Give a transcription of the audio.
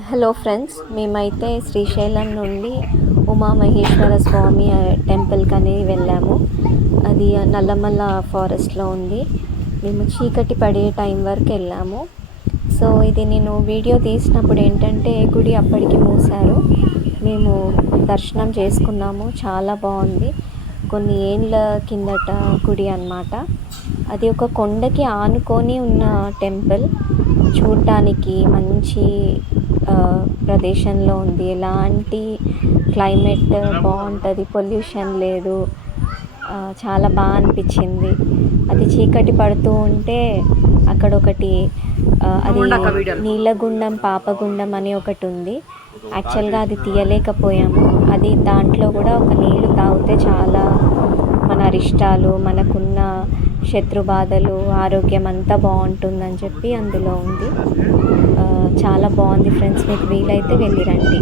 Hello friends, మేమైతే శ్రీశైలం నుండి ఉమామహేశ్వర స్వామి టెంపుల్కి అనేది వెళ్ళాము. అది నల్లమల్ల ఫారెస్ట్లో ఉంది. మేము చీకటి పడే టైం వరకు వెళ్ళాము. సో ఇది నేను వీడియో తీసినప్పుడు ఏంటంటే గుడి అప్పటికి మూసారు. మేము దర్శనం చేసుకున్నాము. చాలా బాగుంది. కొన్ని ఏండ్ల కిందట గుడి అన్నమాట. అది ఒక కొండకి ఆనుకొని ఉన్న టెంపుల్. చూడటానికి మంచి ప్రదేశంలో ఉంది. ఎలాంటి క్లైమేట్ బాగుంటుంది, పొల్యూషన్ లేదు. చాలా బాగా అనిపించింది. అది చీకటి పడుతూ ఉంటే అక్కడ ఒకటి అది నీలగుండం పాపగుండం అని ఒకటి ఉంది. యాక్చువల్గా అది తీయలేకపోయాము. అది దాంట్లో కూడా ఒక నీళ్లు తాగితే చాలా మన అరిష్టాలు, మనకున్న శత్రు బాధలు, ఆరోగ్యం అంతా బాగుంటుందని చెప్పి అందులో ఉంది. చాలా బాగుంది ఫ్రెండ్స్. మీకు వీలైతే వెళ్ళిరండి.